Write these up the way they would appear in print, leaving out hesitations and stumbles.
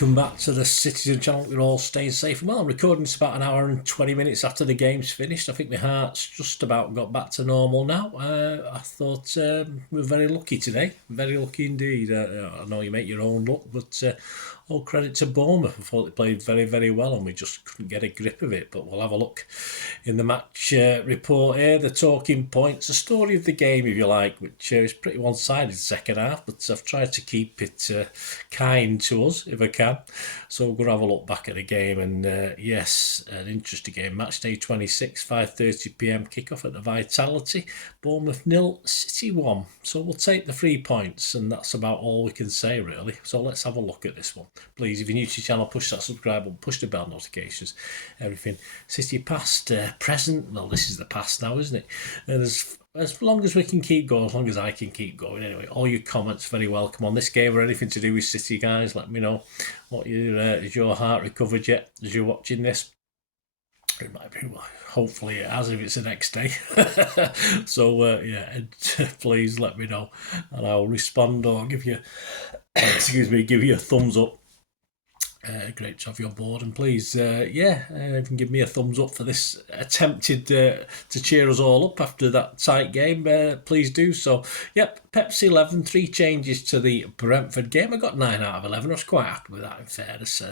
Welcome back to the Citizen channel. We're all staying safe and well. I'm recording this about an hour and 20 minutes after the game's finished. I think my heart's just about got back to normal now. I thought we're very lucky today. Very lucky indeed. I know you make your own luck, but all credit to Bournemouth. I thought they played very, very well and we just couldn't get a grip of it. But we'll have a look in the match report here. The talking points, the story of the game, if you like, which is pretty one-sided second half, but I've tried to keep it kind to us if I can. So we're going to have a look back at the game, and yes, an interesting game. Match day 26, 5:30 p.m. kickoff at the Vitality. Bournemouth 0, City 1. So we'll take the 3 points, and that's about all we can say really. So let's have a look at this one. Please, if you're new to the channel, push that subscribe button, push the bell notifications, everything. City past, present. Well, this is the past now, isn't it? And as long as we can keep going, as long as I can keep going anyway. All your comments very welcome on this game or anything to do with City, guys. Let me know what is your heart recovered yet as you're watching this. It might be, well, hopefully it has if it's the next day. So yeah, please let me know and I'll respond or give you give you a thumbs up. Great to have you on board, and please, if you can give me a thumbs up for this attempted to cheer us all up after that tight game, please do so. Yep, Pepsi 11, 3 changes to the Brentford game. I got 9 out of 11. I was quite happy with that, in fairness.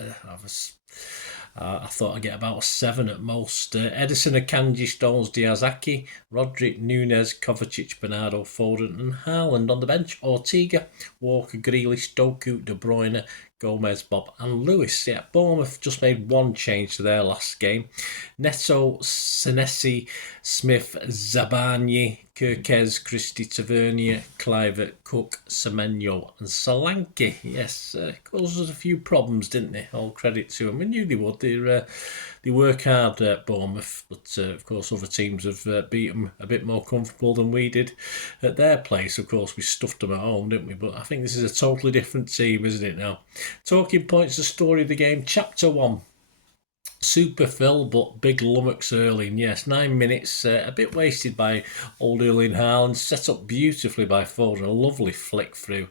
I thought I'd get about a 7 at most. Edison, Akanji, Stones, Diaz-Aki, Roderick, Nunez, Kovacic, Bernardo, Foden and Haaland. On the bench, Ortega, Walker, Grealish, Doku, De Bruyne, Gomez, Bob and Lewis. Yeah, Bournemouth just made 1 change to their last game. Neto, Senesi, Smith, Zabani, Kirkez, Christie, Tavernier, Clivert, Cook, Semenyo and Solanke. Yes, caused us a few problems, didn't they? All credit to them. We knew they would. They work hard at Bournemouth, but of course other teams have beat them a bit more comfortable than we did at their place. Of course, we stuffed them at home, didn't we? But I think this is a totally different team, isn't it now? Talking points, the story of the game, Chapter 1. Super Phil, but big lummocks early. And yes, 9 minutes, a bit wasted by old Erling Haaland, set up beautifully by Foden. A lovely flick through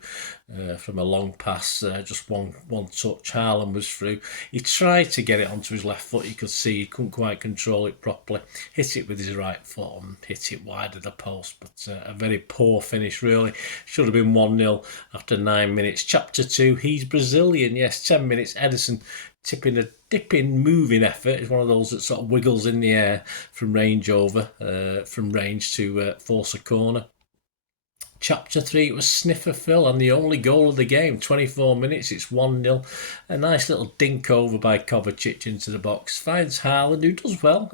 from a long pass, just one touch. Haaland was through. He tried to get it onto his left foot. You could see he couldn't quite control it properly. Hit it with his right foot and hit it wide of the post. But a very poor finish, really. Should have been 1-0 after 9 minutes. Chapter 2, he's Brazilian. Yes, 10 minutes. Edison tipping a dipping moving effort. Is one of those that sort of wiggles in the air from range to force a corner. Chapter 3, it was Sniffer Phil, and the only goal of the game, 24 minutes, it's 1-0. A nice little dink over by Kovacic into the box. Finds Haaland, who does well.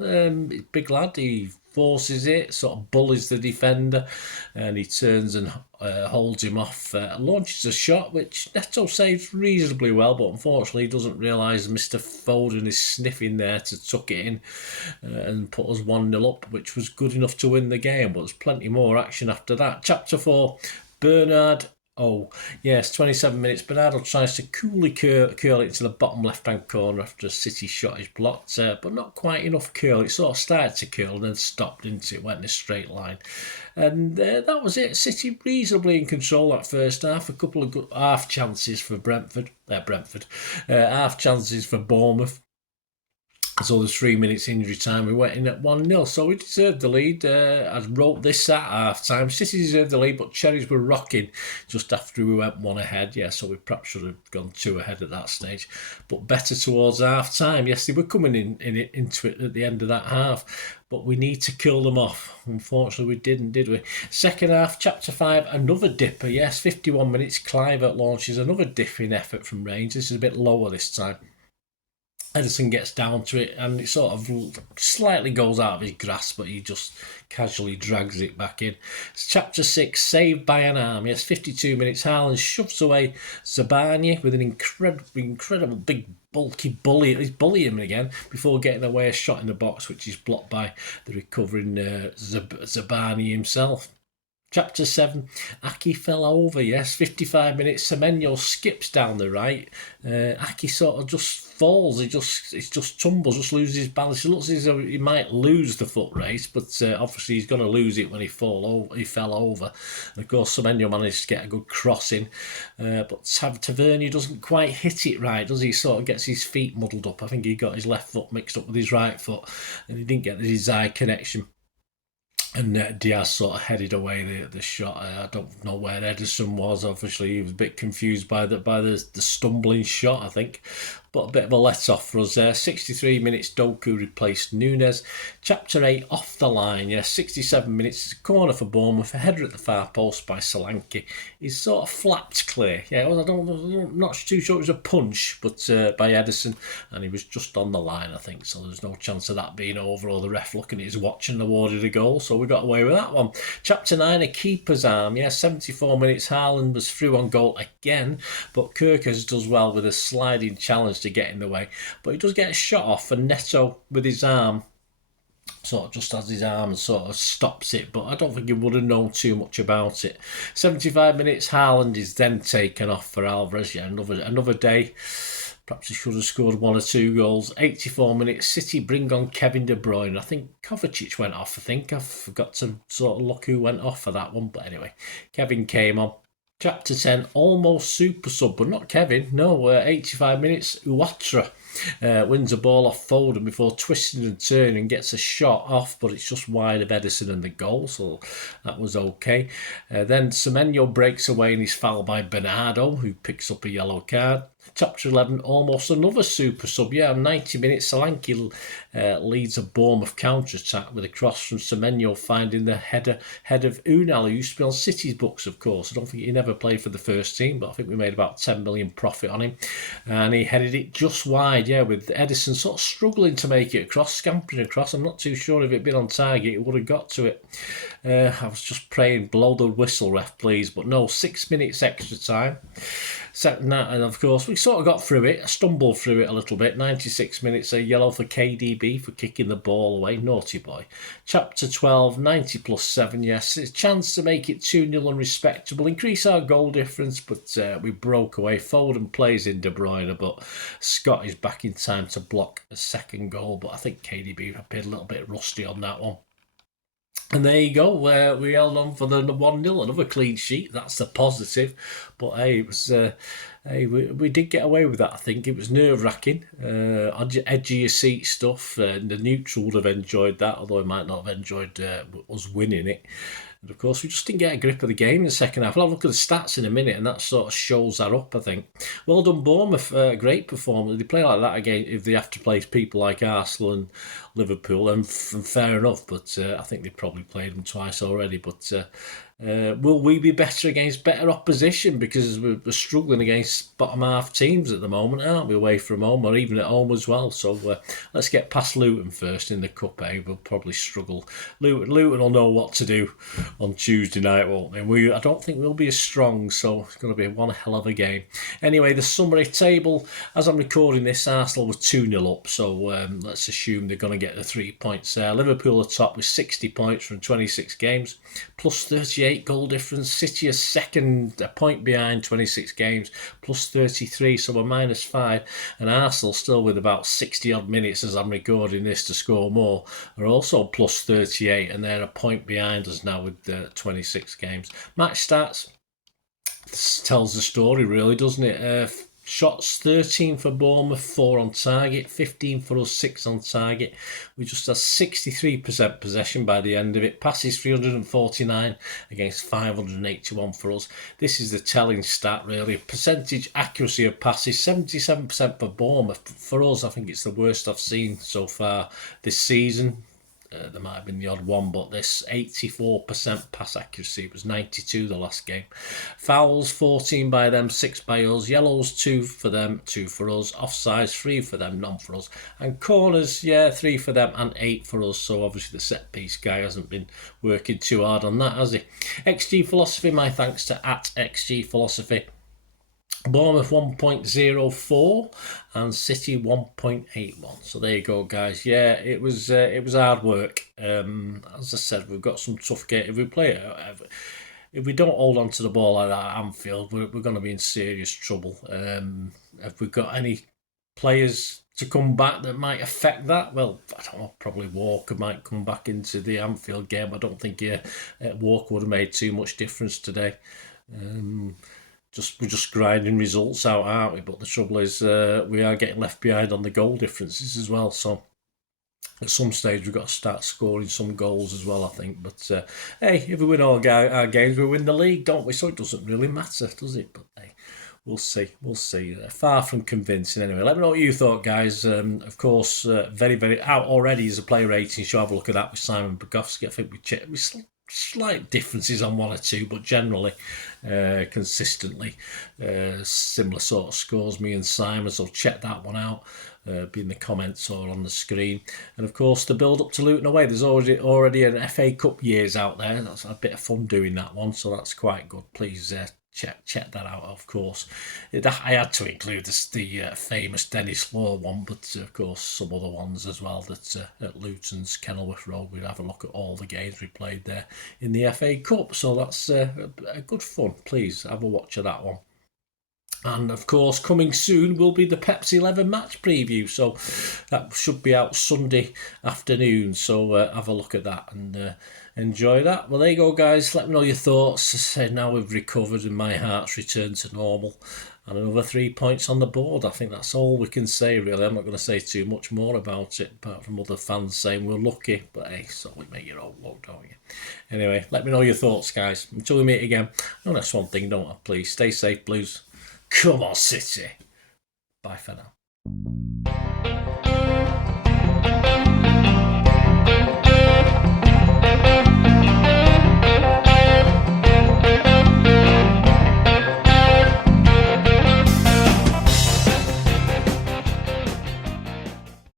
Big lad, he forces it, sort of bullies the defender, and he turns and holds him off. Launches a shot, which Neto saves reasonably well, but unfortunately he doesn't realise Mr. Foden is sniffing there to tuck it in and put us 1-0 up, which was good enough to win the game, but there's plenty more action after that. Chapter 4, Bernard. Oh, yes, 27 minutes. Bernardo tries to coolly curl it to the bottom left-hand corner after a City shot is blocked, but not quite enough curl. It sort of started to curl and then stopped, didn't it? Went in a straight line. And that was it. City reasonably in control that first half. A couple of good half chances for half chances for Bournemouth. So there's 3 minutes injury time. We went in at 1-0, so we deserved the lead. I wrote this at half time. City deserved the lead, but Cherries were rocking just after we went 1 ahead. Yeah, so we perhaps should have gone 2 ahead at that stage, but better towards half time. Yes, they were coming into it at the end of that half, but we need to kill them off. Unfortunately, we didn't, did we? Second half, Chapter 5, another dipper. Yes, 51 minutes. Clivert launches another dipping effort from range. This is a bit lower this time. Edison gets down to it and it sort of slightly goes out of his grasp, but he just casually drags it back in. It's Chapter 6, saved by an arm. Yes, 52 minutes. Haaland shoves away Zabani with an incredible big bulky bully. He's bullying him again before getting away a shot in the box, which is blocked by the recovering Zabani himself. Chapter 7, Aki fell over, yes. 55 minutes, Semenyo skips down the right. Aki sort of just falls, he just tumbles, just loses his balance. It looks as though he might lose the foot race, but obviously he's going to lose it when he fell over. And of course, Semenyo managed to get a good crossing, but Tavernier doesn't quite hit it right, does he? Sort of gets his feet muddled up. I think he got his left foot mixed up with his right foot, and he didn't get the desired connection. And Diaz sort of headed away the shot. I don't know where Ederson was. Obviously, he was a bit confused by the stumbling shot, I think. But a bit of a let-off for us there. 63 minutes, Doku replaced Nunes. Chapter 8, off the line, yeah. 67 minutes, it's a corner for Bournemouth. A header at the far post by Solanke. He's sort of flapped clear. Yeah, I'm not too sure it was a punch, but by Ederson. And he was just on the line, I think. So there's no chance of that being over, or the ref looking at his watch and awarded a goal. So we got away with that one. Chapter 9, a keeper's arm. Yeah, 74 minutes, Haaland was through on goal again. But Kirkers does well with a sliding challenge to get in the way, but he does get a shot off, and Neto with his arm sort of just has his arm and sort of stops it, but I don't think he would have known too much about it. 75 minutes, Haaland is then taken off for Alvarez. Yeah, another day. Perhaps he should have scored 1 or 2 goals. 84 minutes, City bring on Kevin De Bruyne. I think Kovacic went off, I forgot to sort of look who went off for that one, but anyway, Kevin came on. Chapter 10, almost super sub, but not Kevin. No, 85 minutes, Uwatra wins a ball off Foden before twisting and turning and gets a shot off, but it's just wide of Ederson and the goal, so that was okay. Then Semenyo breaks away and he's fouled by Bernardo, who picks up a yellow card. Chapter 11, almost another super sub. Yeah, 90 minutes, Solanke leads a Bournemouth counter-attack with a cross from Semenyo finding the head of Unal, who used to be on City's books, of course. I don't think he never played for the first team, but I think we made about 10 million profit on him. And he headed it just wide, yeah, with Ederson sort of struggling to make it across, scampering across. I'm not too sure if it'd been on target, it would have got to it. I was just praying, blow the whistle, ref, please. But no, 6 minutes extra time. And of course, we sort of got through it. I stumbled through it a little bit. 96 minutes, a yellow for KDB for kicking the ball away. Naughty boy. Chapter 12, 90 plus 7, yes. It's a chance to make it 2-0 and respectable. Increase our goal difference, but we broke away. Foden plays in De Bruyne, but Scott is back in time to block a second goal. But I think KDB appeared a little bit rusty on that one. And there you go. We held on for the 1-0, another clean sheet. That's the positive. But hey, it was. We did get away with that. I think it was nerve-wracking, edgy your seat stuff. The neutral would have enjoyed that, although he might not have enjoyed us winning it. And of course, we just didn't get a grip of the game in the second half. I'll have a look at the stats in a minute, and that sort of shows that up, I think. Well done, Bournemouth. Great performance. They play like that again if they have to play people like Arsenal and Liverpool, and fair enough, but I think they probably played them twice already. But will we be better against better opposition? Because we're struggling against bottom half teams at the moment, aren't we, away from home, or even at home as well? So let's get past Luton first in the Cup, eh? We'll probably struggle. Luton will know what to do on Tuesday night, won't they? I don't think we'll be as strong, so it's going to be one hell of a game. Anyway, the summary table, as I'm recording this, Arsenal were 2-0 up, so let's assume they're going to get the 3 points there. Liverpool are top with 60 points from 26 games, plus 38 goal difference. City are second, a point behind, 26 games, plus 33, so we're minus 5. And Arsenal, still with about 60 odd minutes as I'm recording this to score more, are also plus 38, and they're a point behind us now with 26 games. Match stats, this tells the story really, doesn't it? Shots 13 for Bournemouth, 4 on target, 15 for us, 6 on target. We just had 63% possession by the end of it. Passes 349 against 581 for us. This is the telling stat really. Percentage accuracy of passes, 77% for Bournemouth. For us, I think it's the worst I've seen so far this season. There might have been the odd one, but this 84% pass accuracy. It was 92 the last game. Fouls 14 by them, 6 by us. Yellows 2 for them, 2 for us. Offsides 3 for them, none for us. And corners, 3 for them and 8 for us. So obviously the set piece guy hasn't been working too hard on that, has he? XG Philosophy, my thanks to @XG Philosophy. Bournemouth 1.04 and City 1.81. So there you go, guys. Yeah, it was hard work. As I said, we've got some tough games. If we play it, if we don't hold on to the ball like that at Anfield, we're going to be in serious trouble. Have we got any players to come back that might affect that? Well, I don't know, probably Walker might come back into the Anfield game. I don't think Walker would have made too much difference today. We're just grinding results out, aren't we? But the trouble is we are getting left behind on the goal differences as well. So at some stage we've got to start scoring some goals as well, I think. But hey, if we win all our games, we win the league, don't we? So it doesn't really matter, does it? But hey, we'll see. Far from convincing anyway. Let me know what you thought, guys. Of course, very, very out already is a player rating, so have a look at that with Simon Bogowski. I think we slight differences on one or two, but generally consistently similar sort of scores, me and Simon, so check that one out, be in the comments or on the screen. And of course the build up to Luton away, there's already an FA Cup years out there. That's a bit of fun doing that one, so that's quite good. Please check that out, of course. I had to include the famous Dennis Law one, but of course some other ones as well, that at Luton's Kenilworth Road, we'd have a look at all the games we played there in the FA Cup, so that's a good fun. Please have a watch of that one. And of course, coming soon will be the Pepsi 11 match preview. So that should be out Sunday afternoon. So have a look at that and enjoy that. Well, there you go, guys. Let me know your thoughts. Now we've recovered and my heart's returned to normal. And another 3 points on the board. I think that's all we can say, really. I'm not going to say too much more about it, apart from other fans saying we're lucky. But hey, so we make your own luck, don't you? Anyway, let me know your thoughts, guys. Until we meet again. Oh, that's one thing, don't I? Please stay safe, Blues. Come on, City. Bye for now.